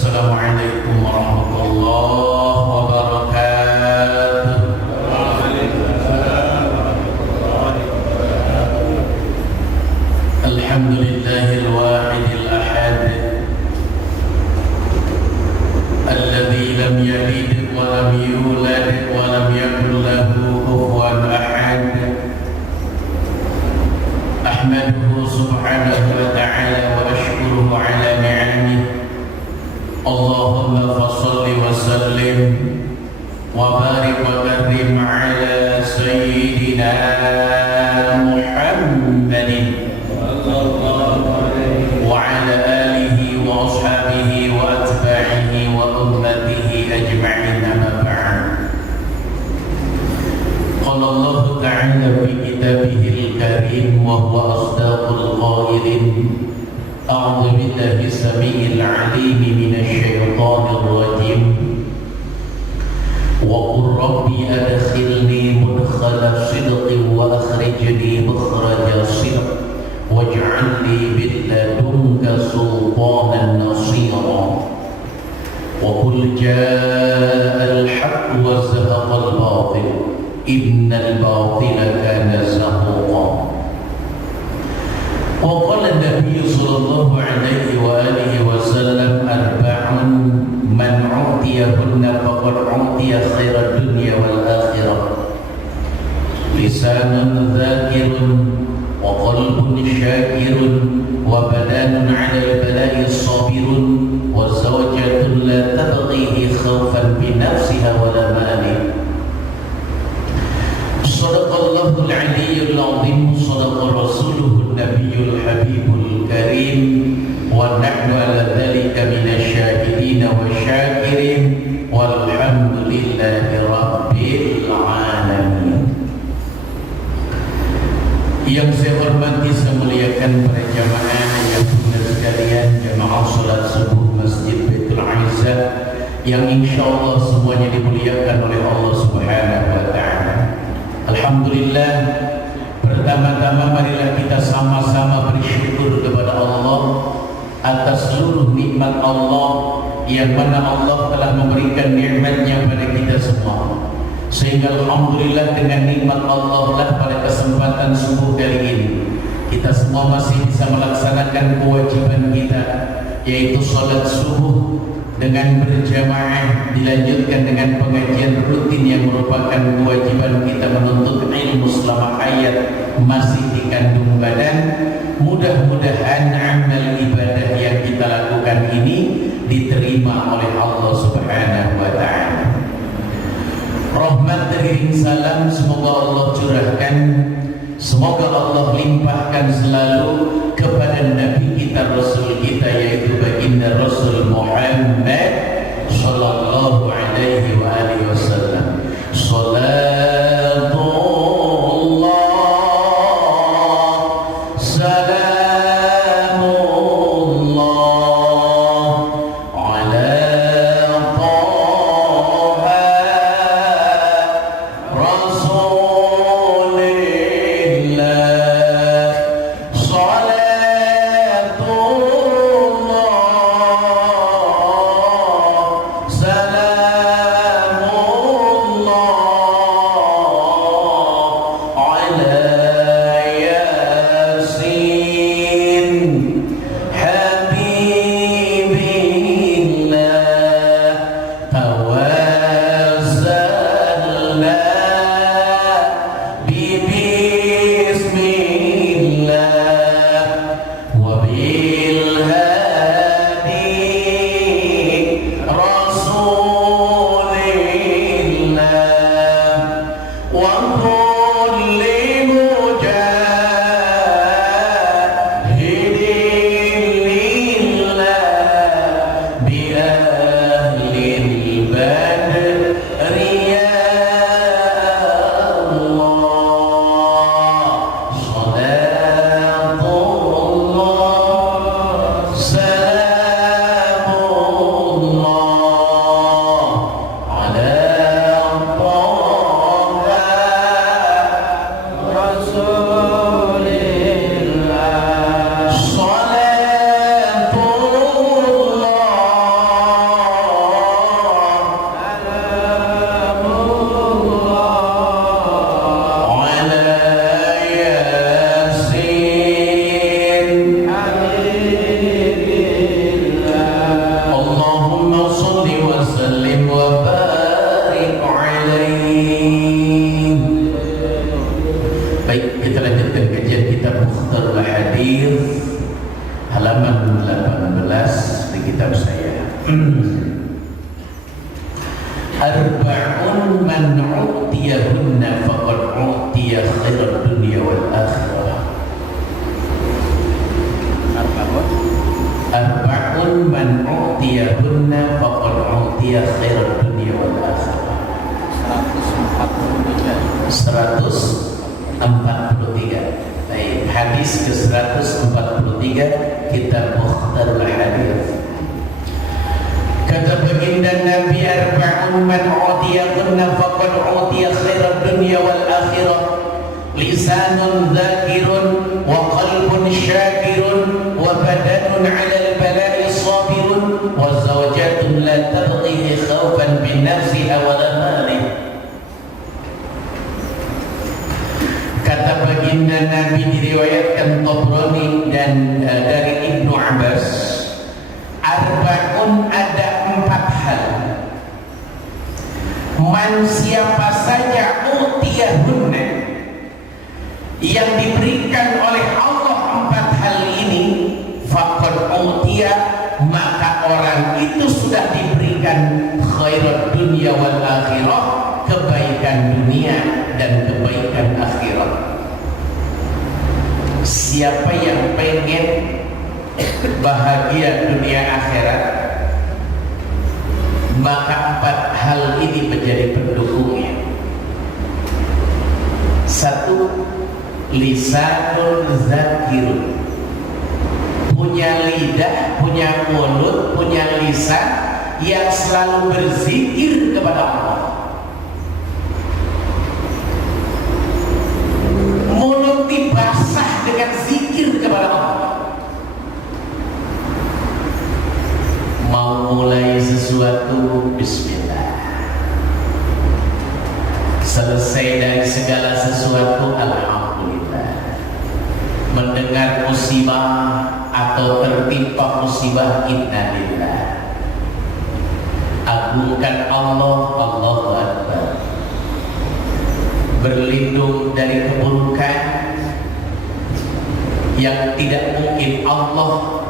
Assalamualaikum warahmatullahi wabarakatuh. Alhamdulillahil wahidil ahad alladzi lam yalid wa lam yulad wa lam yakul lahu kufuwan ahad. Ahmaduhu subhanahu wa ta'ala wa ashkuruhu ala ni'amihi. Allahumma fassalli wa sallim wa barik wa karim ala sayyidina Muhammadin wa ala alihi wa ashabihi wa atba'ihi wa ummatihi ajma'in, amma ba'd. Qala Allah ta'ala fi kitabihil karim wa huwa asdaqul qailin. أعوذ بالله السميع العليم من الشيطان الرجيم وقل ربي أدخلني مدخل صدق وأخرجني مخرج صدق واجعل لي من لدنك سلطانا نصيرا وقل جاء الحق وزهق الباطل إن الباطل كان زهوقا. وقال النبي صلى الله عليه وآله وسلم أربع من أعطيهن فقد أعطي خير الدنيا والآخرة: لسان ذاكر وقلب شاكر وبدان على البلاء صابر وزوجة لا تبغيه خوفا بنفسها ولا ماله. صدق الله العلي العظيم صدق رسوله النبي الحبيب الكريم ونحن على ذلك من الشاهدين والشاكرين والحمد لله رب العالمين. Yang saya hormati, saya muliakan para jamaah yang benar sekalian, jamaah salat subuh Masjid Baitul Izzah yang insyaallah semuanya dimuliakan oleh Allah Subhanahu wa taala. Alhamdulillah, pertama-tama marilah kita sama-sama bersyukur kepada Allah atas seluruh nikmat Allah yang mana Allah telah memberikan nikmatnya pada kita semua. Sehingga alhamdulillah dengan nikmat Allah lah pada kesempatan subuh kali ini kita semua masih bisa melaksanakan kewajiban kita, yaitu salat subuh dengan berjamaah, dilanjutkan dengan pengajian rutin yang merupakan kewajiban kita menuntut ilmu selama hayat masih dikandung badan. Mudah-mudahan amal ibadah yang kita lakukan ini diterima oleh Allah Subhanahu wa ta'ala. Rahmat teriring salam semoga Allah curahkan, semoga Allah limpahkan selalu kepada Nabi kita, Rasul kita, yaitu baginda Rasul Muhammad sallallahu alaihi wa alihi wasallam. Salatullah salamullah ala taha rasulillah. Salatullah salamullah ala yasin Hadis halaman 18 di kitab saya. Arba'un man u'tiyahunna faqad u'tiya khairal dunya wal akhirah. Arba'un man u'tiyahunna faqad u'tiya khairal dunya wal akhirah. 143. Baik, hadis ke-143 kitab Mukhtarul Hadis. Kata baginda Nabi, arba'un man u'tiyahunna faqad u'tiya khairal dunya wal akhirah. Lisanun dzakirun wa qalbun syakirun wa badanun 'alal bala'i sabirun wa zawjatun la tabghi khawfan bin nafsiha wa la malih. Kata baginda Nabi, diriwayatkan Tabrani dan dari Ibnu Abbas, arba'un, ada 4 hal. Man, siapa saja u'tiyahunna, yang diberikan oleh Allah 4 hal ini, faqad u'tiya, maka orang itu sudah diberikan khairat dunia wal akhirah, kebaikan dunia dan kebaikan akhirat. Siapa yang pengen bahagia dunia akhirat, maka 4 hal ini menjadi pendukungnya. 1, lisanul zakirun, punya lidah, punya mulut, punya lisan yang selalu berzikir kepada Allah. Mulut dibasah dengan zikir kepada Allah. Mau mulai sesuatu, bismillah. Selesai dari segala sesuatu, alhamdulillah. Mendengar musibah atau tertimpa musibah, innalillah. Agungkan Allah, Allahu Akbar. Berlindung dari keburukan yang tidak mungkin Allah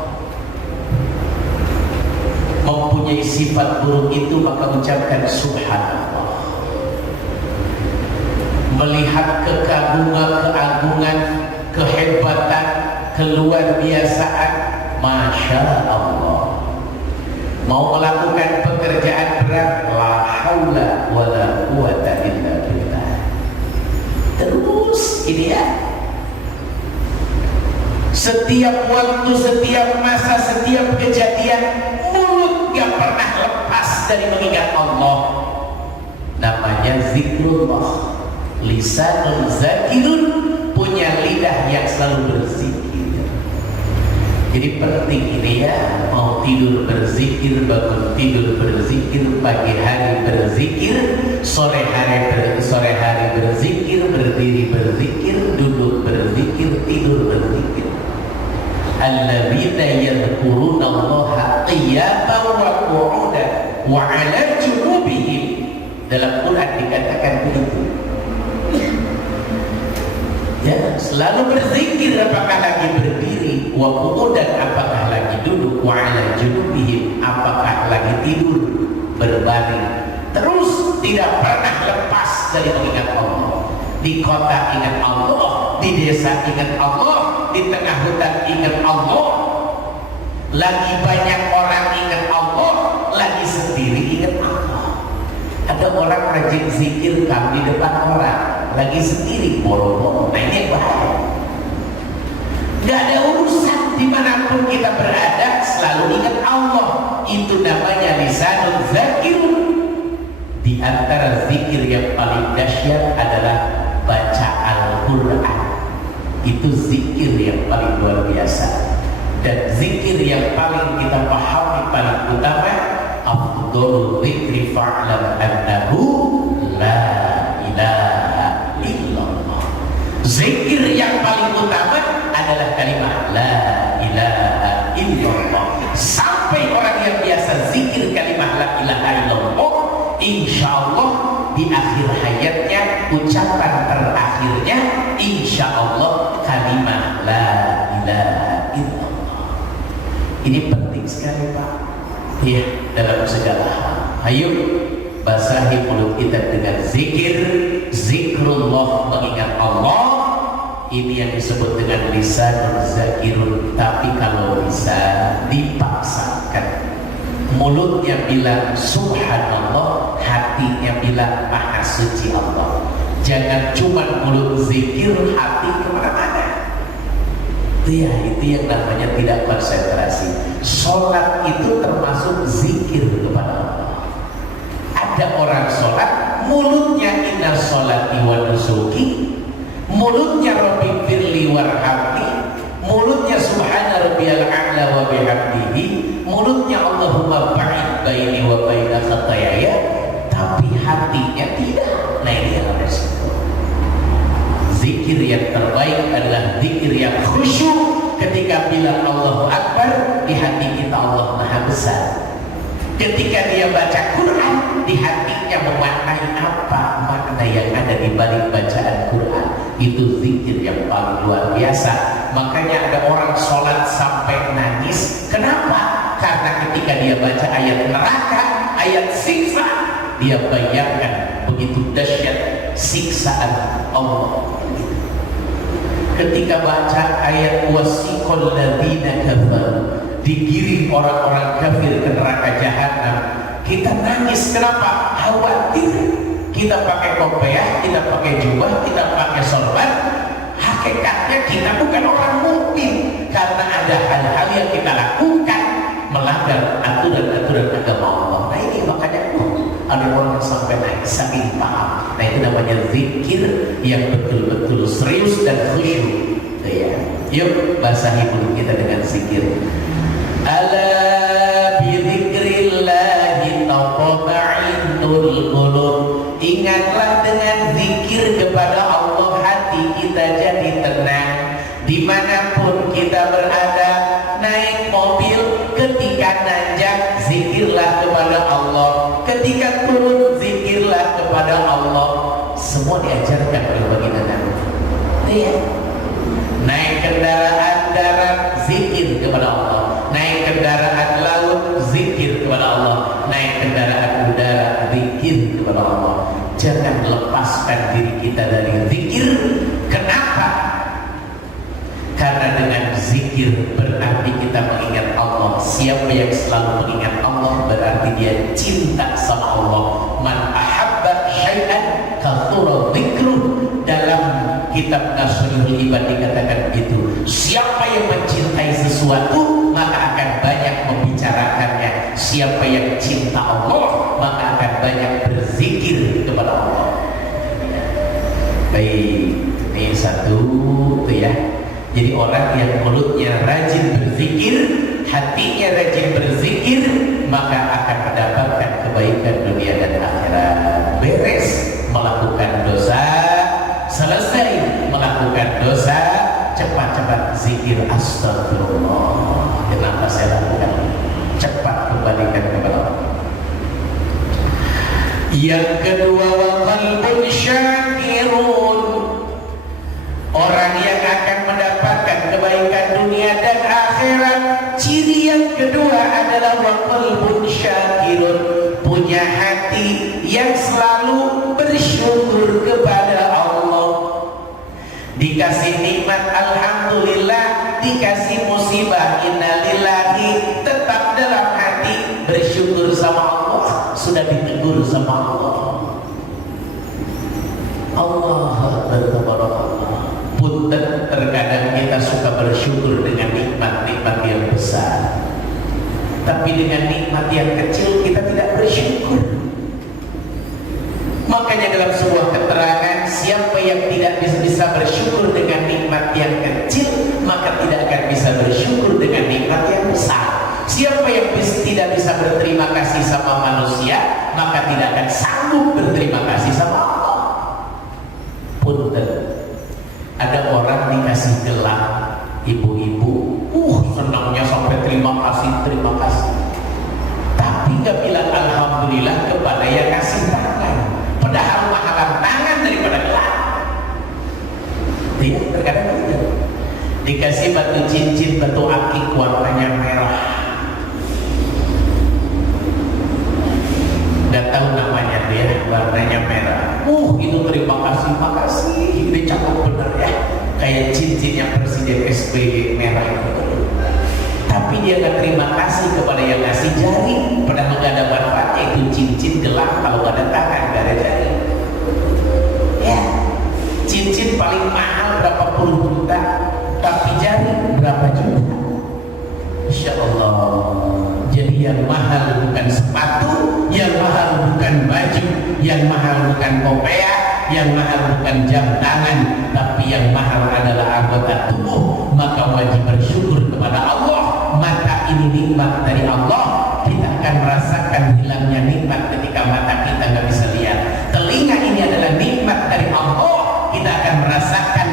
mempunyai sifat buruk itu, maka ucapkan subhanallah. Melihat keagungan, kehebatan, keluar biasaan, masya Allah. Mau melakukan pekerjaan berat, la haula wala quwata illa billah. Terus ini ya, setiap waktu, setiap masa, setiap kejadian, mulut gak pernah lepas dari mengingat Allah. Namanya zikrullah. Lisanul zakirun, punya lidah yang selalu berzikir. Jadi penting ini ya, mau tidur berzikir, bangun tidur berzikir, pagi hari berzikir, sore hari berzikir, berdiri berzikir, duduk berzikir, tidur berzikir. Alladzina yadhkuruna Allaha qiyaman wa qu'udan wa 'ala junubihim. Dalam Quran dikatakan begitu. Ya, selalu berzikir, apakah lagi berdiri, wa qu'udan, apakah lagi duduk, wa 'ala junubihim, apakah lagi tidur, berbaring. Terus tidak pernah lepas dari mengingat Allah. Di kota ingat Allah, di desa ingat Allah, di tengah hutan ingat Allah. Lagi banyak orang ingat Allah, lagi sendiri ingat Allah. Ada orang rajin zikir di depan orang, lagi sendiri boro-boro. Nah ini bahaya. Gak ada urusan dimanapun kita berada, selalu ingat Allah. Itu namanya lisanul zakirun. Di antara zikir yang paling dahsyat adalah baca Al-Quran. Itu zikir yang paling luar biasa. Dan zikir yang paling kita pahami, paling utama, afdhalul dzikri fa'lam annahu la ilaha illallah. Zikir yang paling utama adalah kalimat la ilaha illallah. Sampai orang yang biasa zikir kalimat la ilaha illallah, insyaallah di akhir hayatnya, ucapan terakhirnya, insyaallah kalimat la ilaha illallah. Ini penting sekali Pak. Iya, dalam segala hal. Ayo basahi mulut kita dengan zikir, zikrullah, mengingat Allah. Ini yang disebut dengan lisanul zakirun. Tapi kalau bisa dipaksakan, mulutnya bilang subhanallah, hatinya bilang maha suci Allah. Jangan cuma mulut zikir, hati kemana-mana. Ya, itu yang namanya tidak konsentrasi. Sholat itu termasuk zikir kepada Allah. Ada orang sholat, mulutnya inna sholati wa nusuki, mulutnya rabbi firli warhamni, mulutnya subhana rabbiyal a'la wa bihamdihi, mulutnya Allahumma ba'id baini wa baina khatayaya, tapi hatinya tidak. Nah ini yang harus. Zikir yang terbaik adalah zikir yang khusyuk. Ketika bilang Allahu Akbar, di hati kita Allah Maha Besar. Ketika dia baca Quran, di hatinya memaknai apa makna yang ada di balik bacaan Quran. Itu zikir yang paling luar biasa. Makanya ada orang sholat sampai nangis. Kenapa? Karena ketika dia baca ayat neraka, ayat siksa, dia bayangkan begitu dahsyat siksaan Allah. Ketika baca ayat wasiqal ladzina kafaru, digiring orang-orang kafir ke neraka jahanam, kita nangis. Kenapa? Khawatir. Kita pakai kopiah, kita pakai jubah, kita pakai sorban, hakikatnya kita bukan orang mukmin karena ada hal-hal yang kita lakukan melanggar aturan-aturan agama Allah. Nah ini makanya ada orang yang sampai naik saking paham. Nah itu namanya zikir yang betul-betul serius dan khusyuk. Ya. Yuk basahi mulut kita dengan zikir. Ala bi dzikrillahi tatma'innul qulub. Ingatlah dengan zikir kepada Allah hati kita jadi tenang. Dimanapun kita berada, naik mobil, ketika nanjak zikirlah kepada Allah, ketika turun zikirlah kepada Allah. Semua diajarkan oleh baginda Nabi. Iya. Naik kendaraan darat zikir kepada Allah, naik kendaraan laut zikir kepada Allah, naik kendaraan udara zikir kepada Allah. Jangan lepaskan diri kita dari zikir. Kenapa? Karena dengan zikir berarti kita mengingat Allah. Siapa yang selalu mengingat Allah berarti dia cinta sama Allah. Man ahabba syai'an kathura dzikruh. Dalam kitab Nasrul Ibad dikatakan begitu. Siapa yang mencintai sesuatu maka akan banyak membicarakannya. Siapa yang cinta Allah maka akan banyak berzikir kepada Allah. Baik, ini satu tuh ya. Jadi orang yang mulutnya rajin berzikir, hatinya rajin berzikir, maka akan mendapatkan kebaikan dunia dan akhirat. Beres melakukan dosa, selesai melakukan dosa, cepat-cepat zikir astagfirullah. Kenapa saya lakukan? Cepat kembalikan kepada Allah. Yang kedua, wa qalbun syakirun. Orang yang akan mendapatkan kebaikan dunia dan akhirat, ciri yang kedua adalah wa qalbun syakirun, punya hati yang selalu bersyukur kepada Allah. Dikasih nikmat alhamdulillah, dikasih musibah innalillahi, tetap dalam hati bersyukur sama Allah. Sudah ditegur sama Allah. Allah Akbar. Punten, terkadang kita suka bersyukur dengan nikmat-nikmat yang besar, tapi dengan nikmat yang kecil kita tidak bersyukur. Makanya dalam sebuah keterangan, siapa yang tidak bisa bersyukur dengan nikmat yang kecil, maka tidak akan bisa bersyukur dengan nikmat yang besar. Siapa yang tidak bisa berterima kasih sama manusia, maka tidak akan sanggup berterima kasih sama Allah. Punten, ada orang dikasih gelang ibu-ibu, senangnya sampai terima kasih, tapi nggak bilang alhamdulillah kepada yang kasih tangan, padahal mahalan tangan daripada gelang. Dia terkadang begitu. dikasih batu cincin, batu akik warnanya merah. Nggak tahu namanya dia, warnanya merah. Itu terima kasih, makasih. Ini cakep bener ya, kayak cincinnya Presiden SBY merah itu. Tapi dia nggak terima kasih kepada yang ngasih jari, padahal nggak ada manfaatnya. Itu cincin gelang, kalau nggak ada tangan nggak ada jari. Ya, cincin paling mahal berapa puluh juta, tapi jari berapa juta. Insya Allah. Jadi yang mahal bukan sepatu, yang mahal bukan baju, yang mahal bukan kopea, yang mahal bukan jam tangan, tapi yang mahal adalah anggota tubuh. Maka wajib bersyukur kepada Allah. Mata ini nikmat dari Allah. Kita akan merasakan hilangnya nikmat ketika mata kita nggak bisa lihat. Telinga ini adalah nikmat dari Allah. Kita akan merasakan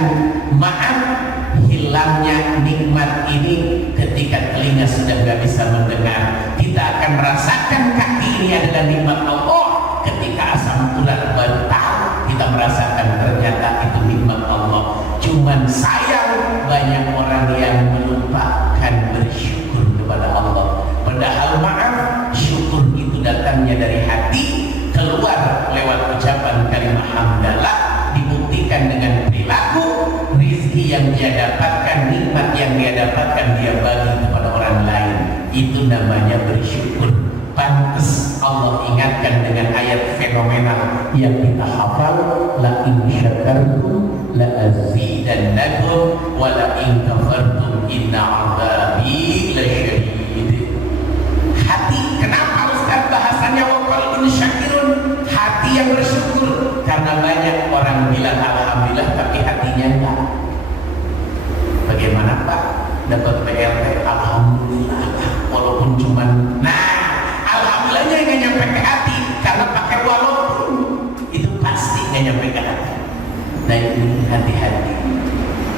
hilangnya nikmat ini ketika telinga sudah nggak bisa mendengar. Kita akan merasakan kaki ini adalah nikmat Allah ketika asam urat baru tahu. Kita merasakan ternyata itu nikmat Allah. Cuman sayang banyak orang yang melupakan bersyukur kepada Allah. Padahal maaf, syukur itu datangnya dari hati, keluar lewat ucapan kalimat hamdalah, dibuktikan dengan perilaku. Rizki yang dia dapatkan, nikmat yang dia dapatkan, dia bagi kepada orang lain. Itu namanya bersyukur. Pantes Allah ingatkan dengan ayat fenomenal yang kita hafal, la in syakartum la azidannakum wa la in kafartum inna 'adzabi lasyadid. Hati, kenapa Ustaz bahasannya wa qalbun syakirun? Hati yang bersyukur. Karena banyak orang bilang alhamdulillah tapi hatinya enggak. Bagaimana Pak? Dapat BLT alhamdulillah walaupun cuman alhamdulillahnya nggak nyampe ke hati karena pakai walaupun itu pasti nggak nyampe ke hati. Nah ini hati-hati.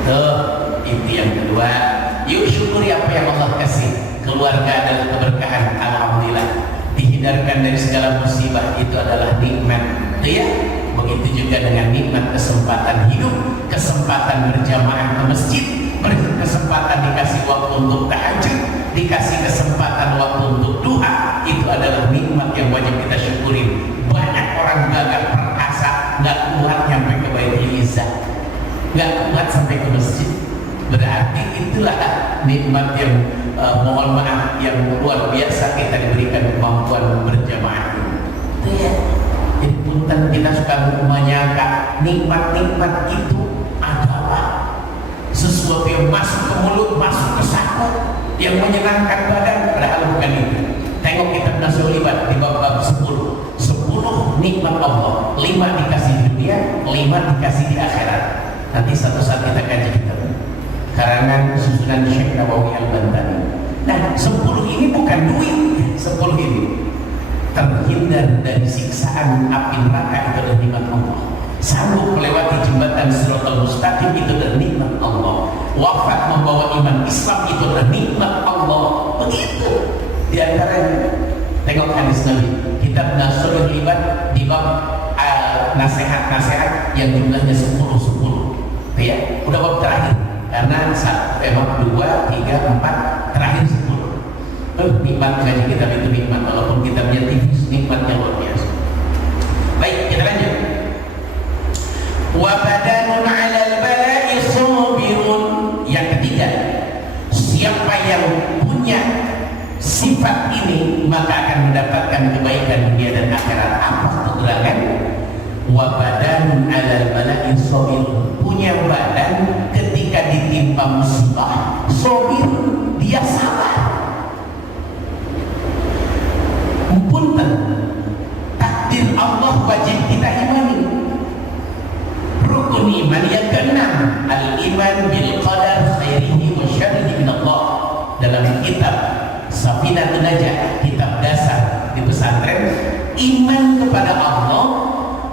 Tuh itu yang kedua. Yuk syukuri apa yang Allah kasih. Keluarga adalah keberkahan, alhamdulillah. Dihindarkan dari segala musibah, itu adalah nikmat. Itu ya. Begitu juga dengan nikmat kesempatan hidup, kesempatan berjamaah ke masjid, kesempatan dikasih waktu untuk tahajud, dikasih kesempatan waktu untuk duha. Itu adalah nikmat yang wajib kita syukuri. Banyak orang gagal perkasa, nggak kuat sampai ke Baitul Izzah, nggak kuat sampai ke masjid. Berarti itulah nikmat yang mohon maaf yang luar biasa kita diberikan kemampuan berjamaah. Itu ya. Jadi punten kita suka menyangka nikmat-nikmat itu adalah sesuatu yang masuk ke mulut, masuk ke saku, yang menyenangkan badan. Padahal bukan itu. Tengok kitab Nasulibat di bab 10 nikmat Allah. 5 dikasih di dunia, 5 dikasih di akhirat. Nanti satu saat kita kaji kitab karangan susunan Syekh Nawawi Al-Bantani. Nah 10 ini bukan duit. 10 ini terhindar dari siksaan api neraka, itu adalah nikmat Allah. Sanggup melewati jembatan Shiratal Mustaqim, itu adalah nikmat Allah. Wafat membawa iman Islam, itu adalah nikmat Allah. Begitu. Di antaranya tengok hadis Nabi, kitab Nasrul Ibad di bab nasihat-nasihat yang jumlahnya 10. Ya, udah bab terakhir. Karena bab 2, 3, 4 terakhir 10. Nikmat ngaji kitab itu nikmat, walaupun kitabnya tipis, nikmatnya luar biasa. Baik, kita lanjut. Wa badanun 'alal bala'i sabirun. Yang ketiga, siapa yang punya sifat ini maka akan mendapatkan kebaikan dunia dan akhirat. Apa keterangan? Wa badanun 'alal bala'i sabirun. Punya badan ketika ditimpa musibah, sabirun, dia sabar. Punten, takdir Allah wajib kita imani. Rukun iman yang keenam, al-iman bil qadar khairihi wa syarrihi min Allah. Dalam kitab Safinatun Najah, kitab dasar di pesantren, iman kepada Allah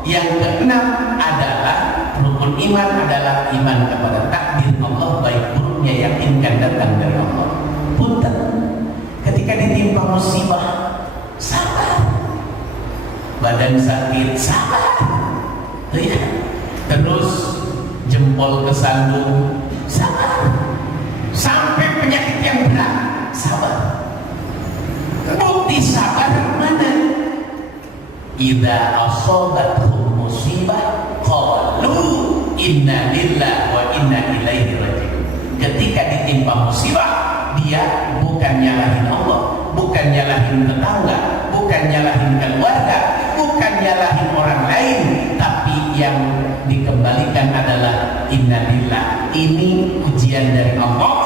yang keenam adalah rukun iman adalah iman kepada takdir Allah, baik buruknya yakinkan datang dari Allah. Punten, ketika ditimpa musibah sabar, badan sakit sabar, terus jempol kesandung sabar, idza asabatuhum musibah qalu inna lillahi wa inna ilaihi raji'un. Ketika ditimpa musibah, dia bukan nyalahin Allah, bukan nyalahin tetangga, bukan nyalahin keluarga, bukan nyalahin orang lain, tapi yang dikembalikan adalah inna lillahi. Ini ujian dari Allah,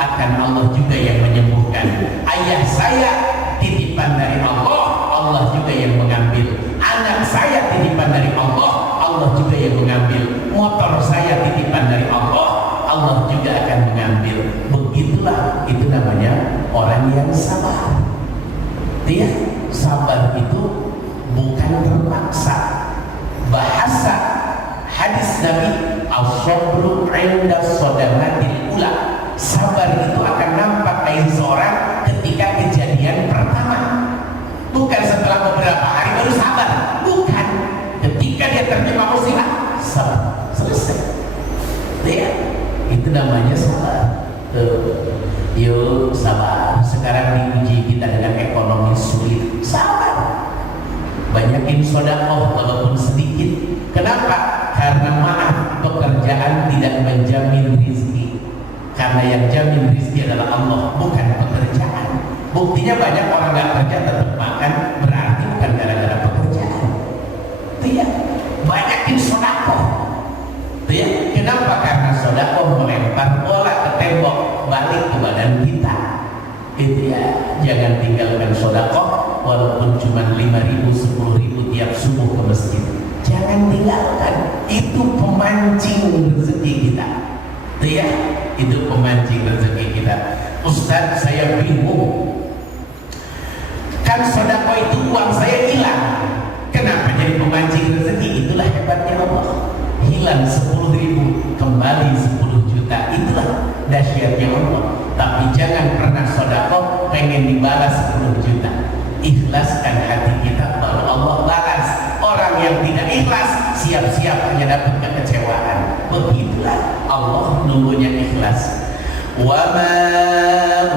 akan Allah juga yang menyembuhkan. Ayah saya titipan dari Allah, Allah juga yang mengambil. Anak saya titipan dari Allah, Allah juga yang mengambil. Motor saya titipan dari Allah, Allah juga akan mengambil. Begitulah, itu namanya orang yang sabar. Dia sabar itu bukan terpaksa. Bahasa hadis Nabi, as-sabru 'inda sadamatil ula. Sabar itu akan nampak dari seorang ketika kejadian pertama. Bukan setelah beberapa hari baru sabar. Bukan. Ketika dia tertimpa musibah, sabar. Selesai. Ya, itu namanya sabar. Yuk sabar. Sekarang diuji kita dengan ekonomi sulit. Sabar. Banyakin sedekah walaupun sedikit. Kenapa? Karena maaf, pekerjaan tidak menjamin rezeki. Karena yang jamin rezeki adalah Allah, bukan pekerjaan. Buktinya banyak orang nggak kerja tetap makan, berarti bukan gara-gara pekerjaan. Tidak. Banyakin sedekah. Ya, kenapa? Karena sedekah melempar bola ke tembok, balik ke badan kita. Itu ya, jangan tinggalkan sedekah walaupun cuma 5.000, 10.000 tiap subuh ke masjid. Jangan tinggalkan, itu pemancing rezeki kita. Ya, itu pemancing rezeki kita. Ustaz, saya bingung. Kan sedekah itu uang saya hilang. Kenapa jadi pemancing rezeki? Itulah hebatnya Allah. Hilang 10.000, kembali 10 juta. Itulah dahsyatnya Allah. Tapi jangan pernah sedekah pengen dibalas 10 juta. Ikhlaskan hati kita, baru Allah balas. Orang yang tidak ikhlas siap-siap hanya dapat kekecewaan. Begitulah Allah nunggunya ikhlas. Wa ma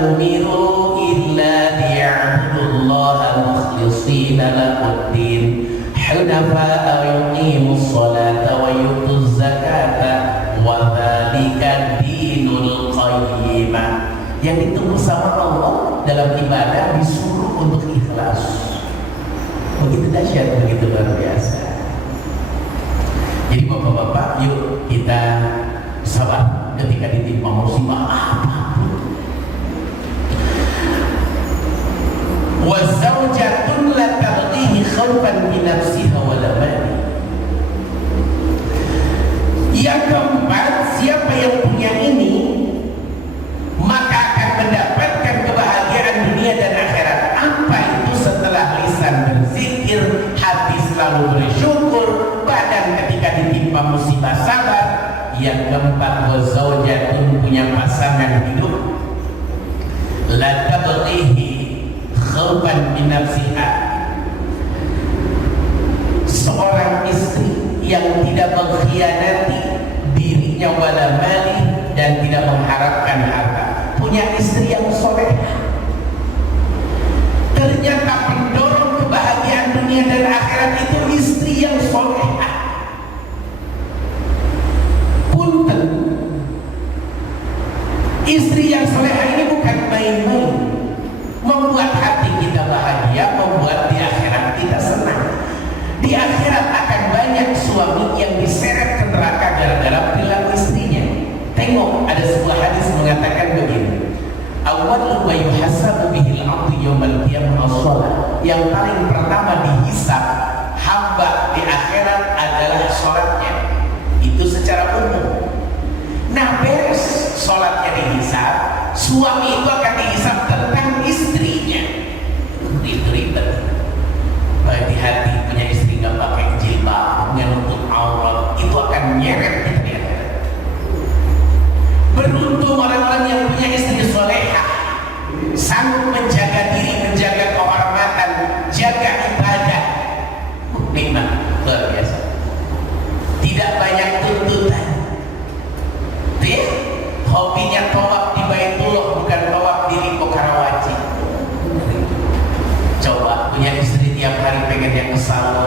umiru illa liya'budullaha mukhlishina lahuddin hunafa'a wa yuqimus salata wa yutuz zakata wa dzalika dinul qayyimah. Yang ditunggu sama Allah dalam ibadah disuruh untuk ikhlas. Begitu dahsyat, begitu luar biasa. Jadi bapak-bapak, yuk kita sabar ketika ditimpa musibah apapun. Wa zawjatun la tabghihi khaufan min nafsiha wa la mali. Yang keempat, siapa yang punya ini maka akan mendapatkan kebahagiaan dunia dan akhirat. Apa itu? Setelah lisan berzikir, hati selalu bersyukur, badan ketika ditimpa musibah sabar. Yang keempat, wazaujatun, punya pasangan hidup, la tabghihi khaufan min nafsiha, seorang istri yang tidak mengkhianati dirinya wala mali, dan tidak mengharapkan harta. Punya istri yang soleh, ternyata pendorong kebahagiaan dunia dan akhirat itu istri yang soleh. Punten, istri yang soleh ini bukan main-main. Membuat hati kita bahagia, membuat di akhirat kita senang. Di akhirat akan banyak suami yang diseret ke neraka gara-gara perilaku istrinya. Tengok, ada sebuah hadis mengatakan begini: awwalu ma yuhasabu bihil 'abdu yaumal qiyamah as-shalah. Yang paling pertama dihisab hamba di akhirat adalah salatnya. Itu secara umum. Nah, beres salatnya dihisab, suami itu akan dihisab tentang istrinya. Itu ribet. Hati-hati punya istri nggak pakai jilbab, menutup aurat, itu akan nyeret kita di akhirat. Beruntung orang-orang yang punya istri solehah, sanggup menjaga diri, menjaga kehormatan, jaga ibadah. Nikmat, luar biasa. Tidak banyak tuntutan. Dia hobinya tawaf di Baitullah, bukan tawaf di Lipo Karawaci. Coba punya istri tiap hari pengen yang ke salon,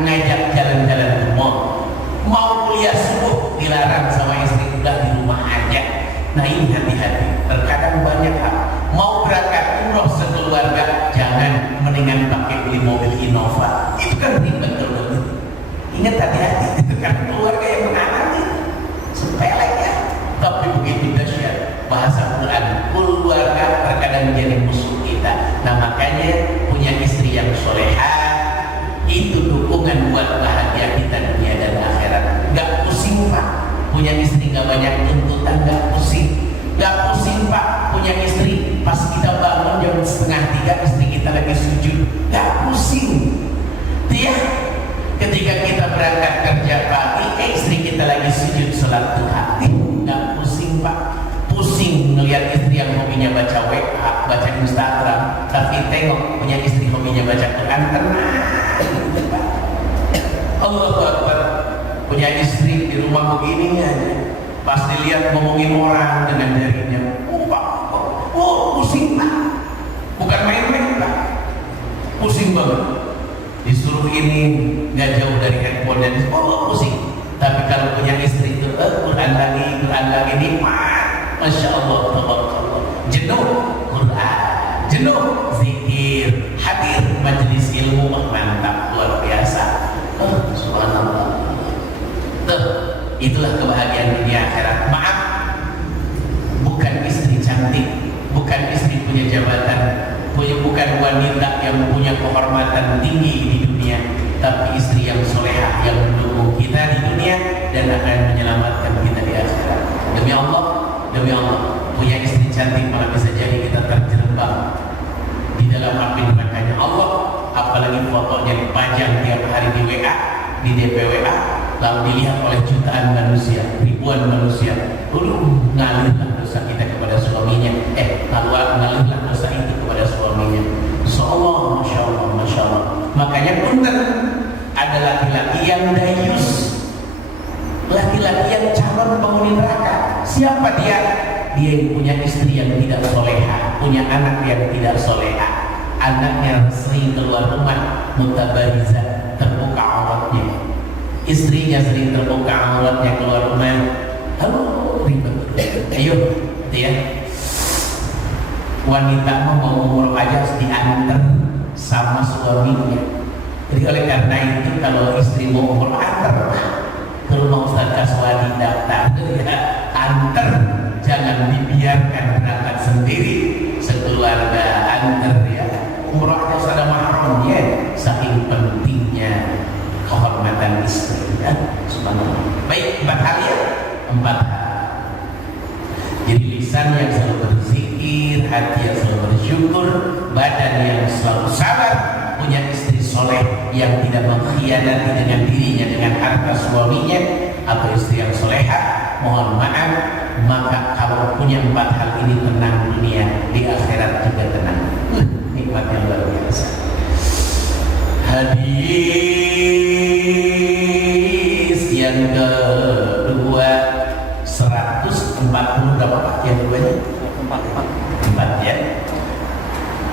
ngajak jalan-jalan ke mall. Mau kuliah subuh dilarang sama istri, udah di rumah aja. Nah ini hati-hati, terkadang banyak hal. Mau berangkat umroh sekeluarga, jangan, mendingan pakai beli mobil Innova. Itu kan ribet kalau begitu. Ingat hati-hati, itu kan keluarga yang menangani. Sepele ya, tapi begitu dahsyat bahasa Quran. Keluarga terkadang jadi musuh kita. Nah makanya punya istri yang solehah itu dukungan buat bahagia kita dunia dan akhirat. Gak pusing pak punya istri gak banyak tuntutan, gak pusing. Gak pusing pak punya istri pas kita bangun jam 2:30 istri kita lagi sujud, gak pusing. Dia ketika kita berangkat kerja pagi istri kita lagi sujud sholat duha, gak pusing pak. Pusing ngelihat istri yang hobinya baca WA, baca Instagram, tapi tengok punya istri hobinya baca Quran, tenang. Allahu Akbar. Punya istri di rumah begini aja, pas dilihat ngomongin orang dengan jarinya, pak, pusing pak, bukan main-main pak, pusing banget. Disuruh ini nggak jauh dari handphone dan pusing. Tapi kalau punya istri itu Quran lagi nikmat, masya Allah, tabarakallah. Jenuh Quran, jenuh zikir, hadir majelis ilmu, mantap, luar biasa. Subhanallah. Itulah kebahagiaan dunia akhirat. Maaf, bukan istri cantik, bukan istri punya jabatan, bukan wanita yang punya kehormatan tinggi di dunia, tapi istri yang solehah yang mendukung kita di dunia dan akan menyelamatkan kita di akhirat. Demi Allah, punya istri cantik malah bisa jadi kita terjerembab di dalam api nerakanya Allah. Apalagi fotonya dipajang tiap hari di WA, di DPWA, lalu dilihat oleh jutaan manusia, ribuan manusia. Ngalirlah dosa kita kepada suaminya, ngalirlah dosa itu kepada suaminya. Insyaallah, masya Allah. Makanya punten, ada laki-laki yang dayus, laki-laki yang calon penghuni neraka. Siapa dia? Dia yang punya istri yang tidak soleha, punya anak yang tidak soleha, anaknya sering keluar rumah, mutabarizah, terbuka auratnya. Istrinya sering terbuka auratnya keluar rumah. Halo, ribet. Ayo, gitu ya. Wanita mau umroh aja harus diantar sama suaminya. Jadi oleh karena itu kalau istri mau umroh, antar ke rumah Ustaz Kaswadi, daftar, ya, antar. Jangan dibiarkan berangkat sendiri, sekeluarga antar ya. Umroh aja ada mahramnya, saking pentingnya kehormatan istri ya. Subhanallah. Baik, 4 hal ya, 4 hal. Jadi lisan yang selalu berzikir, hati yang selalu bersyukur, badan yang selalu sabar, punya istri soleh yang tidak mengkhianati dengan dirinya dengan harta suaminya, atau istri yang soleha. Mohon maaf, maka kalau punya 4 hal ini tenang dunia, di akhirat juga tenang. Nikmat yang luar biasa. Hadis yang kedua 140 berapa Pak? Yang keduanya? 4 ya.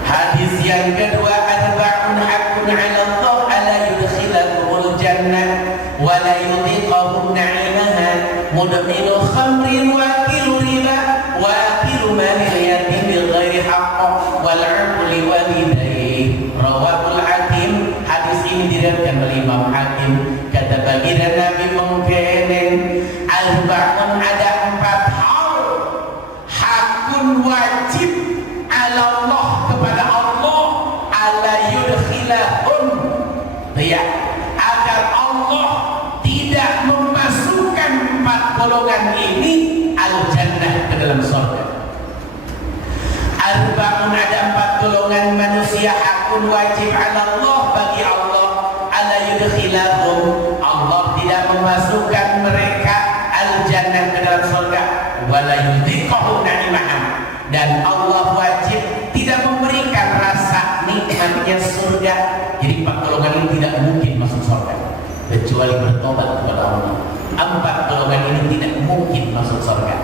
Hadis yang kedua, arba'un haqqun 'ala Allah ala yudkhilakumul jannah wa la yudhiqahum na'imaha mudminu khamrin wa akilu riba wa akilu malil yatim bil ghairi haqq wal 'aquli walidayhi. Rawahul Hakim. Hadis ini diriwayatkan oleh Imam Hakim. Kata baginda Nabi mengkenen, arba'un, ada 4 hal hakun wajib ala Allah, kepada Allah, ala yudkhilahun ya, agar Allah tidak memasukkan 4 golongan ini al-jannah, ke dalam surga. Arba'un, ada 4 golongan manusia hakun wajib ala Allah, bagi Allah, ala yudkhilahum, Allah tidak memasukkan mereka al-jannah, ke dalam surga, wala yudhiqahum na'imaham, dan Allah wajib tidak memberikan rasa nikmatnya surga. Jadi 4 golongan ini tidak mungkin masuk surga kecuali bertobat kepada Allah. 4 golongan ini tidak mungkin masuk surga,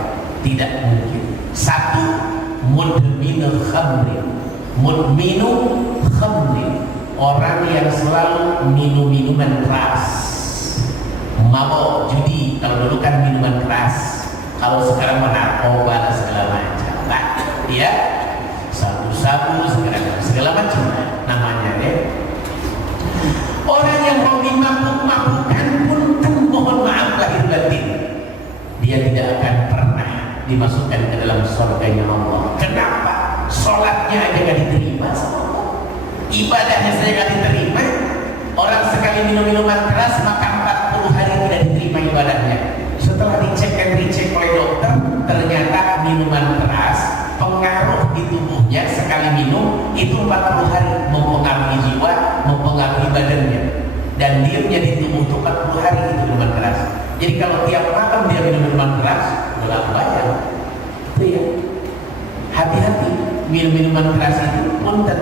tidak mungkin. 1, mudminu khamri, mudminu khamri, orang yang selalu minum minuman keras, mabok, judi. Kalau dulu kan minuman keras, kalau sekarang narkoba dan segala macam, nah, ya, sabu-sabu segala macam namanya ya. Orang yang hobi mabuk-mabukan pun mohon maaf lahir batin, dia tidak akan pernah dimasukkan ke dalam surganya Allah. Kenapa? Sholatnya aja gak diterima sama Allah, ibadahnya saja gak diterima. Orang sekali minum minuman keras maka 40 hari tidak diterima ibadahnya. Setelah dicek dan dicek oleh dokter, ternyata minuman keras pengaruh di tubuhnya sekali minum itu 40 hari mempengaruhi jiwa, mempengaruhi badannya, dan diamnya di tubuh untuk 40 hari itu minuman keras. Jadi kalau tiap malam dia minum minuman keras, udah bayar. Itu ya, hati-hati minum minuman keras itu punten.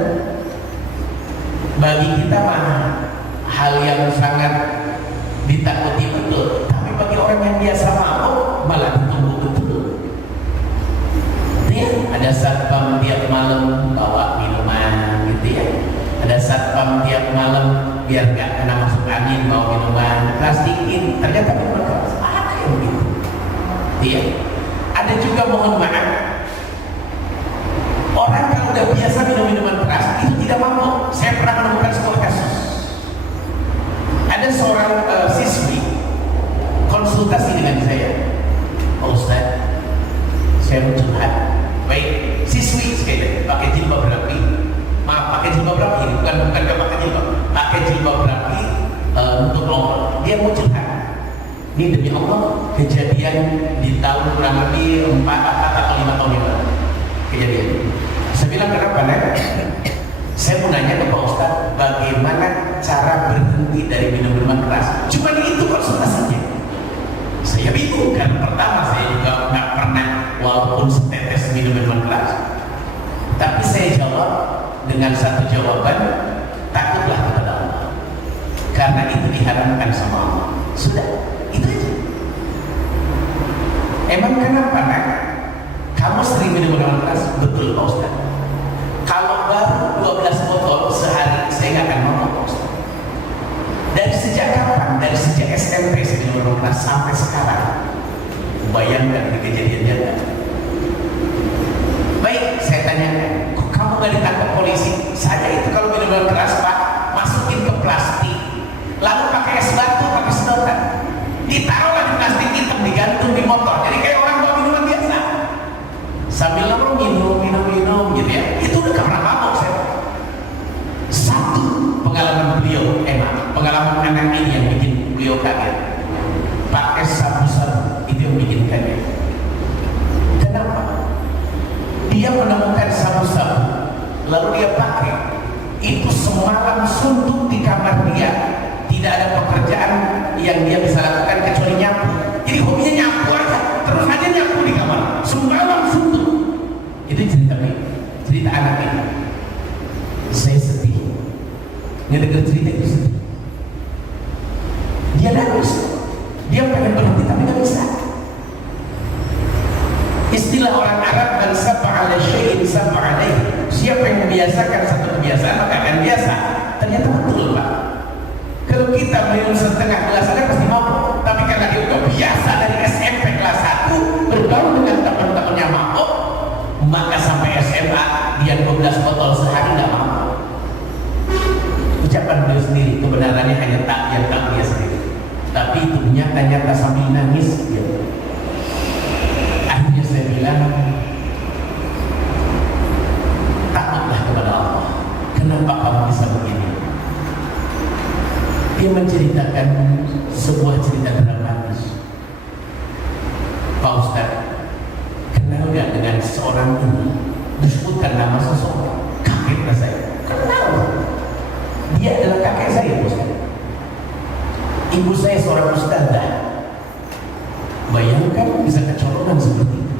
Bagi kita mah hal yang sangat ditakuti betul, tapi bagi orang yang biasa mabuk malah ditunggu betul. Ya, ada satpam tiap malam bawa minuman gitu ya. Ada satpam tiap malam biar gak kena masuk angin bawa minuman plastikin, ternyata minuman keras ada yang gitu. Ya. Ada juga mohon maaf, orang kalau udah biasa minum minuman keras itu tidak mabuk. Saya pernah menemukan sebuah kasus. Ada seorang siswi konsultasi dengan saya, Pak Ustaz, saya mau curhat. Baik, siswi sekali pakai jilbab rapi, pakai jilbab rapi, bukan pakai jilbab, pakai jilbab rapi untuk nongol. Dia mau curhat. Ini demi Allah kejadian di tahun kurang lebih 4 atau 5 tahun yang lalu kejadian. Saya bilang kenapa Nek? Saya mau nanya ke Pak Ustaz, bagaimana cara berhenti dari minum minuman keras? Cuma itu konsultasinya. Saya bingung kan, pertama saya juga nggak pernah walaupun setetes minum minuman keras. Tapi saya jawab dengan satu jawaban, takutlah kepada Allah, karena itu diharamkan sama Allah. Sudah, itu aja. Emang kenapa Nak? Kamu sering minum minuman keras? Betul Pak Ustaz. Kalau baru 12 botol sehari, saya nggak akan mau Pak Ustaz. Dari sejak kapan? Dari sejak SMP saya minum minuman keras sampai sekarang. Bayangkan ini kejadiannya kan? Baik, saya tanya, kok kamu nggak ditangkap polisi? Saya itu kalau minum minuman keras Pak, masukin ke plastik, lalu pakai es batu, pakai sedotan, ditaruhlah di plastik hitam, digantung di motor. Jadi kayak orang bawa minuman biasa. Sambil nongkrong minum gitu ya. Itu udah gak pernah mabuk saya. Satu pengalaman beliau, pengalaman anak ini yang bikin beliau kaget. Pakai sabu-sabu itu yang bikin kaget. Kenapa? Dia menemukan sabu-sabu, lalu dia pakai. Itu semalam suntuk di kamar dia. Tidak ada pekerjaan yang dia bisa lakukan kecuali nyapu. Jadi hobinya nyapu aja, terus aja nyapu di kamar. Semalam suntuk. Itu cerita anak ini. Saya sedih ngedenger cerita itu, sedih. Dia nangis, dia pengen berhenti tapi gak bisa. Istilah orang Arab, man sab'a ala syai'in sab'a alaihi. Siapa yang membiasakan satu kebiasaan maka akan biasa. Ternyata betul Pak. Kalau kita minum setengah gelas saja pasti mabuk, tapi karena dia udah biasa dari SMP kelas 1 bergaul dengan teman-temannya mabuk, maka sampai SMA dia 12 botol sehari nggak mabuk. Ucapan beliau sendiri, kebenarannya hanya yang tak dia sendiri, tapi itu nyata-nyata sambil nangis ya. Akhirnya saya bilang, takutlah kepada Allah. Kenapa kamu bisa begini? Dia menceritakan sebuah cerita dramatis. Pak Ustaz, kenal gak dengan seorang ini? Disebutkan nama seseorang. Kaget saya. Kenal. Dia adalah kakek saya, Ustaz. Ibu saya seorang ustazah. Bayangkan bisa kecolongan seperti itu.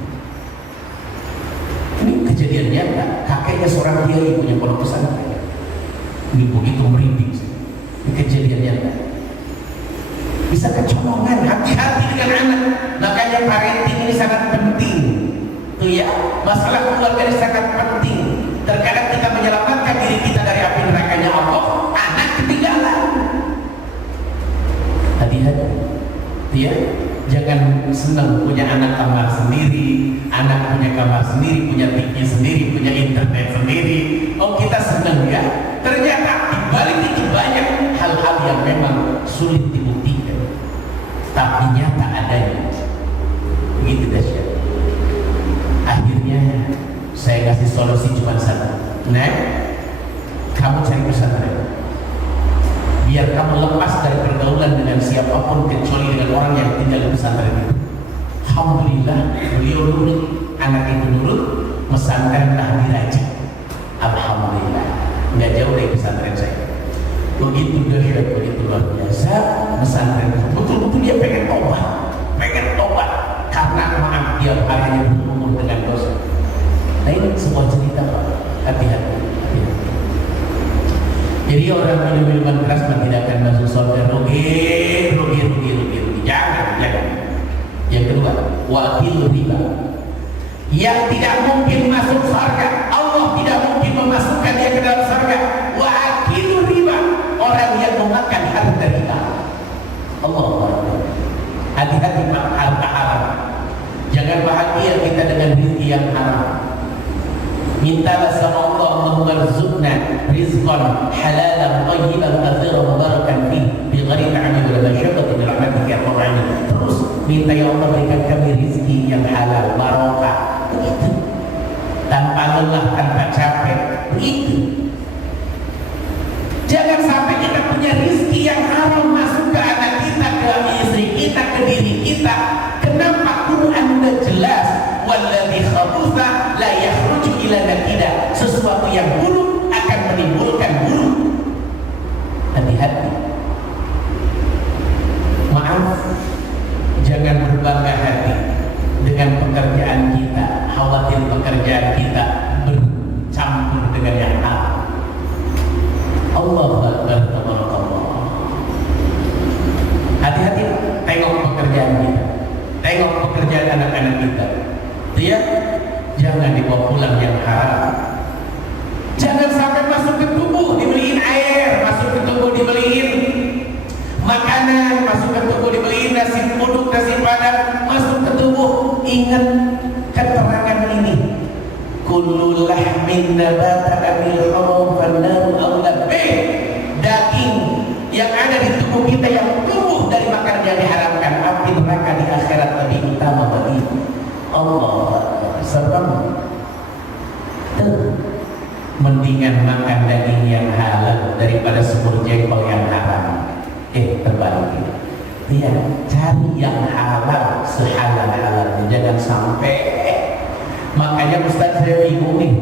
Ini kejadian nyata. Kakeknya seorang kiai punya pondok pesantren. Ini begitu merinding. Ini kejadian nyata. Bisa kecolongan. Hati-hati dengan anak. Makanya parenting ini sangat penting. Tuh ya, masalah keluarga ini sangat penting. Terkadang kita menyelamatkan diri kita dari api nerakanya Allah, senang punya anak kamar sendiri, anak punya kamar sendiri, punya TV sendiri, punya internet sendiri. Oh kita senang ya. Ternyata dibalik itu banyak hal-hal yang memang sulit dibuktikan, tapi nyata adanya. Begitu dahsyat. Akhirnya saya kasih solusi cuma satu. Nah, kamu cari pesantren. Biar kamu lepas dari pergaulan dengan siapapun kecuali dengan orang yang tinggal di pesantren itu. Alhamdulillah, beliau nurut, anak itu nurut, pesantrenlah dirajak. Alhamdulillah, nggak jauh dari pesantren saya. Begitu dahsyat, begitu luar biasa pesantren. Betul-betul dia pengen tobat karena maaf dia harinya berumur dengan dosa. Nah ini sebuah cerita, Pak. Hati-hati. Jadi orang minum minuman keras tidak akan masuk surga. Rugi. Jangan. Yang kedua, wakil riba. Yang tidak mungkin masuk surga, Allah tidak mungkin memasukkan dia ke dalam surga. Wakil riba, orang yang memakan harta riba. Allah. Hati-hati Pak, harta haram. Jangan bahagia kita dengan rezeki yang haram. Mintalah sama Allah, Allahumma rizqna rizqan halalan thayyiban katsiran mubarakan fi ghairi ta'amin wa la syaqatin bi rahmatika ya rabbal alamin. Terus minta ya Allah berikan kami rezeki yang halal, barokah. Begitu. Tanpa lelah, tanpa capek. Begitu. Jangan sampai kita punya rezeki yang haram masuk ke anak kita, ke istri kita, ke diri kita. Kenapa? Quran sudah jelas, walladzi khabutha la yakhruju ila nakida. Sesuatu yang buruk akan menimbulkan buruk. Hati-hati. Maaf, jangan berbangga hati dengan pekerjaan kita, khawatir pekerjaan kita bercampur dengan yang haram. Allahu Akbar, tabarakallah. Hati-hati, tengok pekerjaan kita, tengok pekerjaan anak-anak kita. Ya, jangan dibawa pulang yang haram. Jangan sampai masuk ke tubuh dibeliin air, masuk ke tubuh dibeliin makanan, masuk ke tubuh dibeliin nasi uduk, nasi padang, masuk ke tubuh. Ingat keterangan ini. Kullu lahmin nabata abil haram fannaru awla bih. Daging yang ada di tubuh kita yang tumbuh dari makanan yang diharamkan, api neraka di akhirat lebih utama bagi Allah. Sebab mendingan makan daging yang halal daripada semur jengkol yang haram. Terbalik. Dia cari yang halal, sehalal-halal. Jangan sampai. Makanya Ustaz saya bingung nih.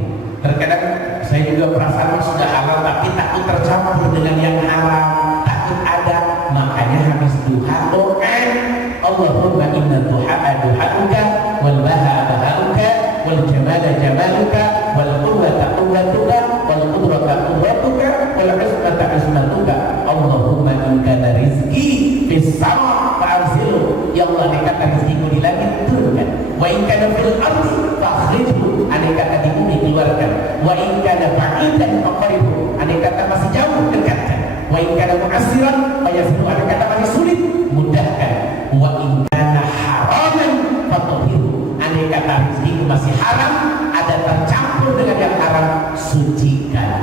Terkadang saya juga perasaan sudah halal tapi takut tercampur dengan yang haram, takut ada. Makanya habis duha doa, Allahumma inna duha'a duha'uka wal baha'a baha'uka wal jamala jamaluka wal quwwata quwwatuka wal qudrata qudratuka wal ismata ismatuka. Allahumma in kana rizqi fis sama' fa'arsilhu. Ya Allah, andai kata rezekiku di langit, turunkan. Wa in kana fil ardi fakhrijhu. Andai kata di bumi, keluarkan. Wa in kana ba'idan faqribhu. Andai kata masih jauh, dekatkan. Wa in kana mu'assiran fayasirhu. Andai kata masih sulit, mudahkan. Wa in kana haraman fatahhirhu. Andai kata rezekiku masih haram, ada tercampur dengan yang haram, sucikan.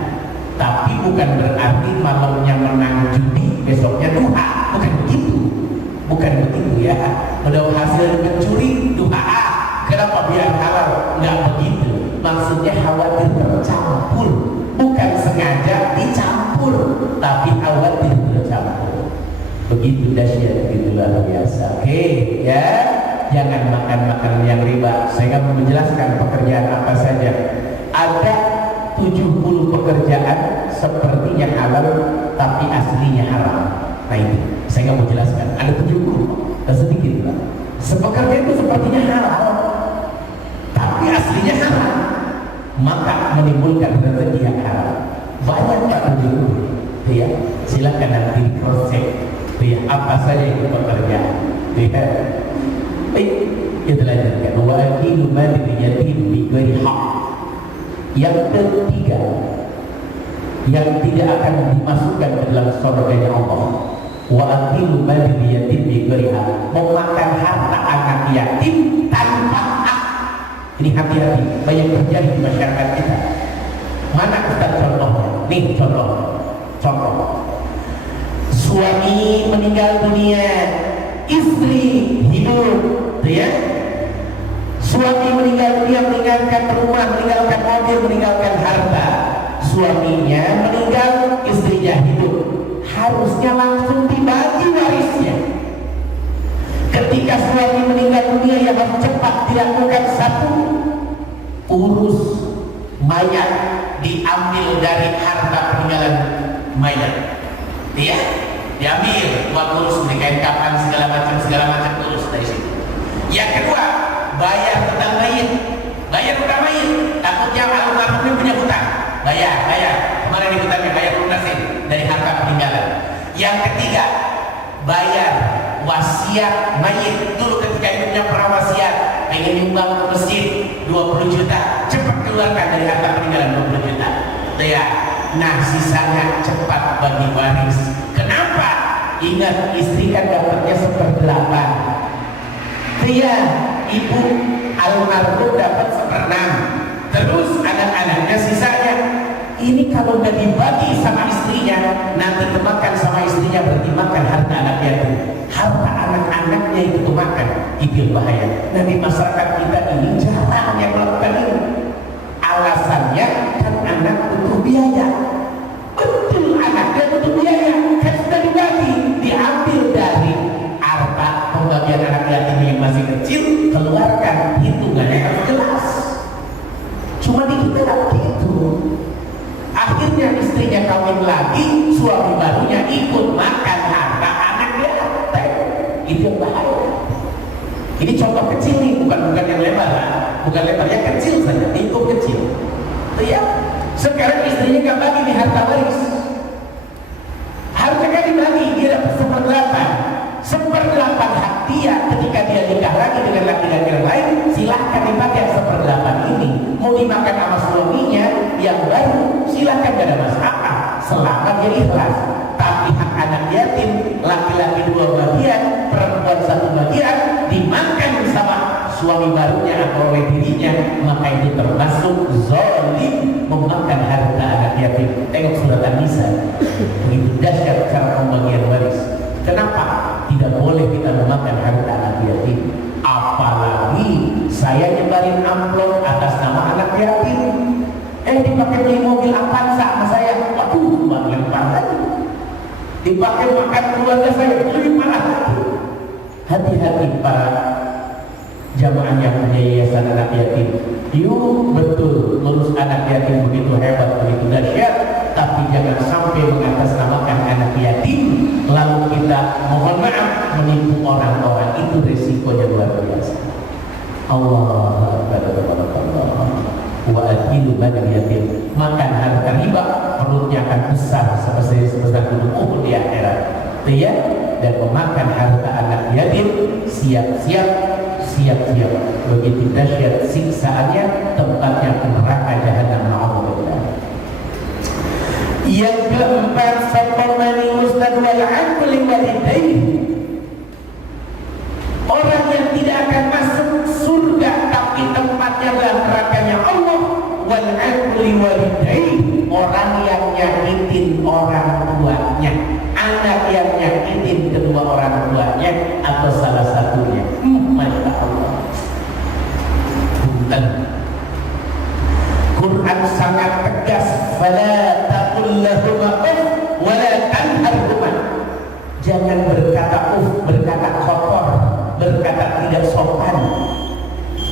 Tapi bukan berarti malamnya menang judi, besoknya duha. Bukan begitu ya. Udah hasil mencuri, duha. Kenapa biar halal? Nggak begitu. Maksudnya khawatir tercampur, bukan sengaja dicampur, tapi khawatir tercampur. Begitu dahsyat, begitu luar biasa. Oke, ya. Jangan makan makanan yang riba. Saya mau menjelaskan pekerjaan apa saja. Ada 70 pekerjaan sepertinya halal tapi aslinya haram. Nah itu saya nggak mau jelaskan. Ada 70, sedikit lah. Sepekerjaan itu sepertinya halal tapi aslinya haram, maka menimbulkan rezeki yang haram. Banyak Pak 70. Ya, silakan nanti cross check. Ya, apa saja itu pekerjaan. Ya. Kita lanjutkan. Wa akilu mali yatim bi ghairi haq. Yang ketiga, yang tidak akan dimasukkan ke dalam surga Allah, wa akilu mali yatim bi ghairiha, memakan harta anak yatim tanpa hak. Ini hati-hati, banyak terjadi di masyarakat kita. Mana Ustaz contohnya? Nih contoh. Suami meninggal dunia, istri hidup, tuh ya. Suami meninggal dunia, meninggalkan rumah, meninggalkan mobil, meninggalkan harta. Suaminya meninggal, istrinya hidup. Harusnya langsung dibagi warisnya. Ketika suami meninggal dunia, yang harus cepat dilakukan satu, urus mayat, diambil dari harta peninggalan mayat. Iya, diambil buat urus nikahin kapan segala macam urus dari situ. Yang kedua, bayar hutang mayit, utang mayit. Takutnya almarhumnya punya hutang, bayar. Kemarin di hutangnya bayar lunasin dari harta peninggalan. Yang ketiga, bayar wasiat mayit. Dulu ketika hidupnya pernah wasiat, pengen nyumbang ke masjid 20 juta, cepat keluarkan dari harta peninggalan 20 juta. Ya, nah sisanya cepat bagi waris. Kenapa? Ingat, istri kan dapatnya 1/8. Dia ibu almarhum dapat 1/6. Terus anak-anaknya sisanya. Ini kalau nggak dibagi sama istrinya, nanti kemakan sama istrinya, berarti makan harta anak yatim. Harta anak-anaknya itu kemakan, itu bahaya. Nah, di masyarakat kita ini jarang yang melakukan ini. Alasannya kan anak butuh biaya. Betul, anaknya butuh biaya, kan sudah dibagi, diambil dari harta pembagian anak yatim yang masih kecil, keluarkan, hitungannya harus jelas. Cuma di kita tidak begitu. Akhirnya istrinya kawin lagi, suami barunya ikut makan harta anak yatim. Itu yang bahaya. Ini contoh kecil nih, bukan yang lebar, bukan lebar, yang kecil saja, itu kecil. Ya, sekarang istrinya nggak bagi nih harta waris. Harusnya kan dibagi, dia dapat 1/8. 1/8 hak dia. Ketika dia nikah lagi dengan laki-laki yang lain, silahkan dipakai 1/8 ini. Mau dimakan sama suaminya yang baru, silahkan, gak ada masalah selama dia ikhlas. Tapi hak anak yatim, laki-laki 2 bagian, perempuan 1 bagian, dimakan sama suami barunya atau oleh dirinya, maka itu termasuk zalim, memakan harta anak yatim. Tengok surat An-Nisa, begitu dahsyat cara pembagian waris. Kenapa tidak boleh kita memakan harta anak yatim? Apalagi saya nyebarin amplop atas nama anak yatim, dipakai beli mobil Avanza sama saya, waduh, lempar lagi. Dipakai makan keluarga saya, lebih parah lagi. Hati-hati para jamaah yang punya yayasan anak yatim. Yuk, betul, ngurus anak yatim begitu hebat, begitu dahsyat, tapi jangan sampai mengatasnamakan anak yatim lalu kita mohon maaf menipu orang-orang. Itu resikonya luar biasa. Allah wa akilu badal yatim, makan harta riba, perutnya akan besar sebesar gunung di akhirat. Ya, dan memakan harta anak yatim, siap-siap begitu dahsyat siksaannya, tempatnya neraka jahanam. Na'udzubillah. Yang keempat, fatamani ustad wal aqli walidayhi, orang yang tidak akan masuk surga tapi tempatnya adalah nerakanya Allah. Wal aqli walidayhi, orang yang nyakitin orang tuanya, anak yang nyakitin kedua orang tuanya atau salah satunya. Masya Allah. Punten. Quran sangat tegas, fala taqul lahuma uff wa la tanharhuma. Jangan berkata berkata kotor, berkata tidak sopan.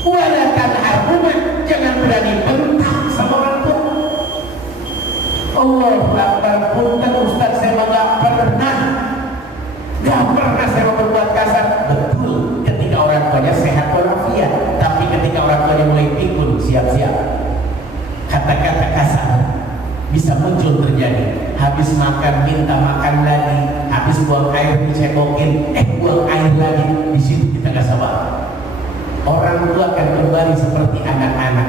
Wa la tanharhuma, jangan berani bentak sama orang tua. Allah Akbar. Punten Ustaz, saya nggak pernah saya berbuat kasar. Betul, ketika orang tuanya sehat walafiat, tapi ketika orang tuanya mulai pikun, siap-siap kata-kata kasar bisa muncul terjadi. Habis makan minta makan lagi, habis buang air dicekokin, buang air lagi. Di situ kita nggak sabar. Orang tua akan kembali seperti anak-anak,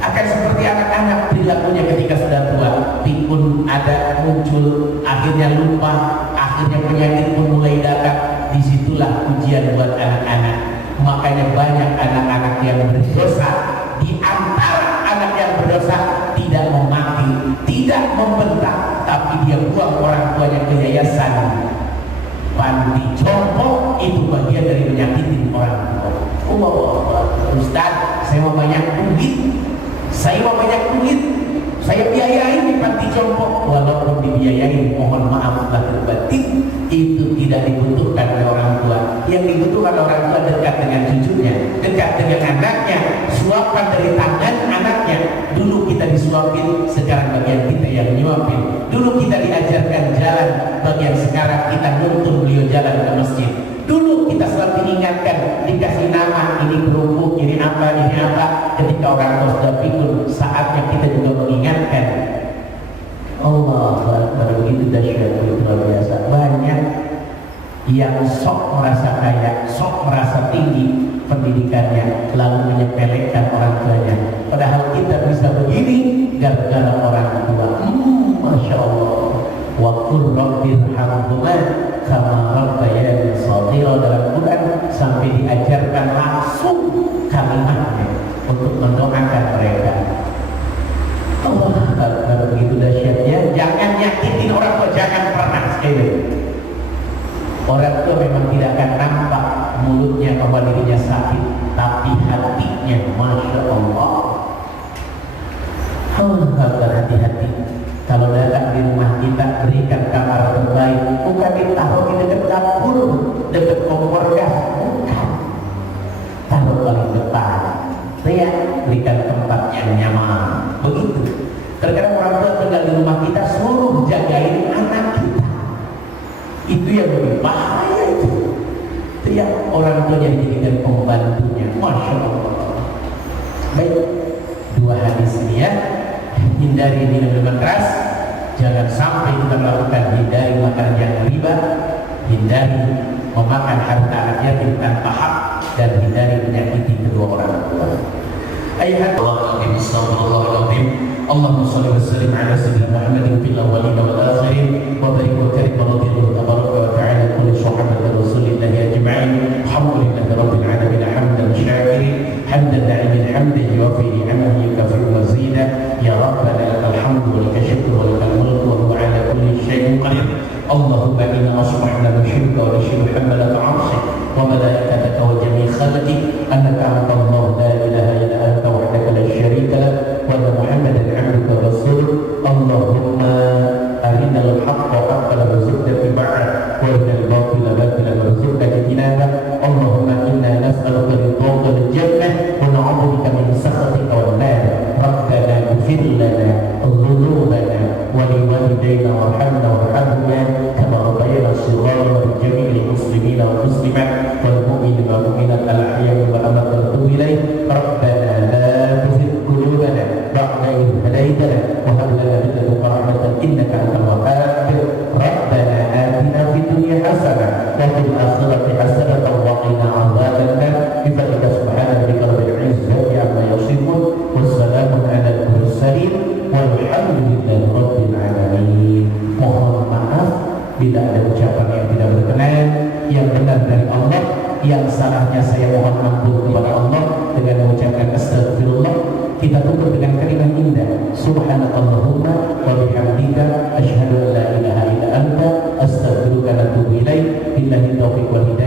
akan seperti anak-anak perilakunya ketika sudah tua. pikun ada muncul, akhirnya lupa, akhirnya penyakit pun mulai datang. Disitulah ujian buat anak-anak. Makanya banyak anak-anak yang berdosa. Di antara anak yang berdosa tidak memaki, tidak membentak, tapi dia buang orang tuanya ke yayasan panti jompo. Itu bagian dari menyakitin orang tua. Ustaz, saya mau banyak duit, saya biayain di panti jompo. Walaupun dibiayain, mohon maaf lahir batin, itu tidak dibutuhkan oleh orang tua. Yang dibutuhkan oleh orang tua dekat dengan cucunya, dekat dengan anaknya, suapan dari tangan anaknya. Dulu kita disuapin, sekarang bagian kita yang nyuapin. Dulu kita diajarkan jalan, bagian sekarang kita nuntun beliau jalan ke masjid. Dulu kita selalu diingatkan, dikasih nama, ini kerupuk, ini apa. Ketika orang tua sudah pikun, saatnya kita juga mengingatkan. Allah begitu dahsyat, luar biasa. Banyak yang sok merasa kaya, sok merasa tinggi pendidikannya, lalu menyepelekan orang tuanya. Padahal kita bisa begini gara-gara orang tua. Masya Allah. Wa qur rabbirhamhuma kama rabbayani shaghira. Dalam Quran sampai diajarkan langsung kalimatnya untuk mendoakan mereka. Allah, kalau begitu dahsyatnya. Jangan nyakitin orang tua, jangan pernah sekali. Orang tua memang tidak akan nampak mulutnya bahwa dirinya sakit, tapi hatinya, masya Allah. Berhati-hati. Kalau datang di rumah kita, berikan kamar terbaik. Bukan ditaruh di dekat dapur, dekat kompor gas, bukan. Taruh paling depan. Lihat, berikan tempat yang nyaman. Begitu. Terkadang orang tua tinggal di rumah kita, suruh jagain anak kita. Itu yang lebih bahaya itu. Itu yang orang tua yang dijadikan pembantunya. Masya Allah. Baik, dua hadis ini ya. Hindari minuman keras, jangan sampai kita melakukan. Hindari makan yang riba, hindari memakan harta anak yatim tanpa hak, dan hindari menyakiti kedua orang tua. Ayat Allah Astagfirullahaladzim. Allahumma salli wa sallim ala sayyidina Muhammadin fil awwalin wal akhirin wa barik wa karim wa radhiyallahu tabaraka wa ta'ala kulli sahabati rasulillahi ajma'in. Alhamdulillahi rabbil alamin hamdan syakirin hamdan na'imin hamdan yuwafi ni'amahu yukafi'u mazida. Ya rabbana lakal hamdu wa lakal syukru wa lakal mulku wa huwa ala kulli syai'in qadir. Allahumma inna asbahna nusyriku wa nusyriku hamalat 'arsyik wa malaikataka wa jami' khalqik annaka anta Allah la ilaha illa anta wahdaka la syarika lak wa anna Muhammadan 'abduka wa rasuluh. Allahumma arinal haqqa haqqan warzuqna ittiba'ah wa arinal batila batilan warzuqna ijtinabah. Allahumma inna nas'aluka ridhaka wal jannah wa na'udzubika min sakhatika wan nar. Rabbana ighfir lana dhunubana wa liwalidayna warhamna warhamna kama rabbayana shighara wa li jami'il muslimina wal muslimat wal mu'minina wal mu'minat al ahya'i wal amwat wa tub ilaik. Rabbana la tuzigh qulubana ba'da idh hadaytana wa hab lana min ladunka rahmatan innaka antal wahhab. Rabbana atina fid dunya hasanah wa fil akhirati hasanah wa qina adzaban nar. Bi fadlika subhana rabbika rabbil izzati amma yasifun wa salamun alal mursalin walhamdulillahi rabbil alamin. Mohon maaf bila ada ucapan yang tidak berkenan, yang benar dari Allah, yang salahnya saya mohon ampun kepada Allah dengan mengucapkan astagfirullah. Kita tutup dengan kalimat indah, subhanakallahumma wa bihamdika asyhadu an la ilaha illa anta astaghfiruka wa atubu ilaik. Billahi taufiq wal hidayah.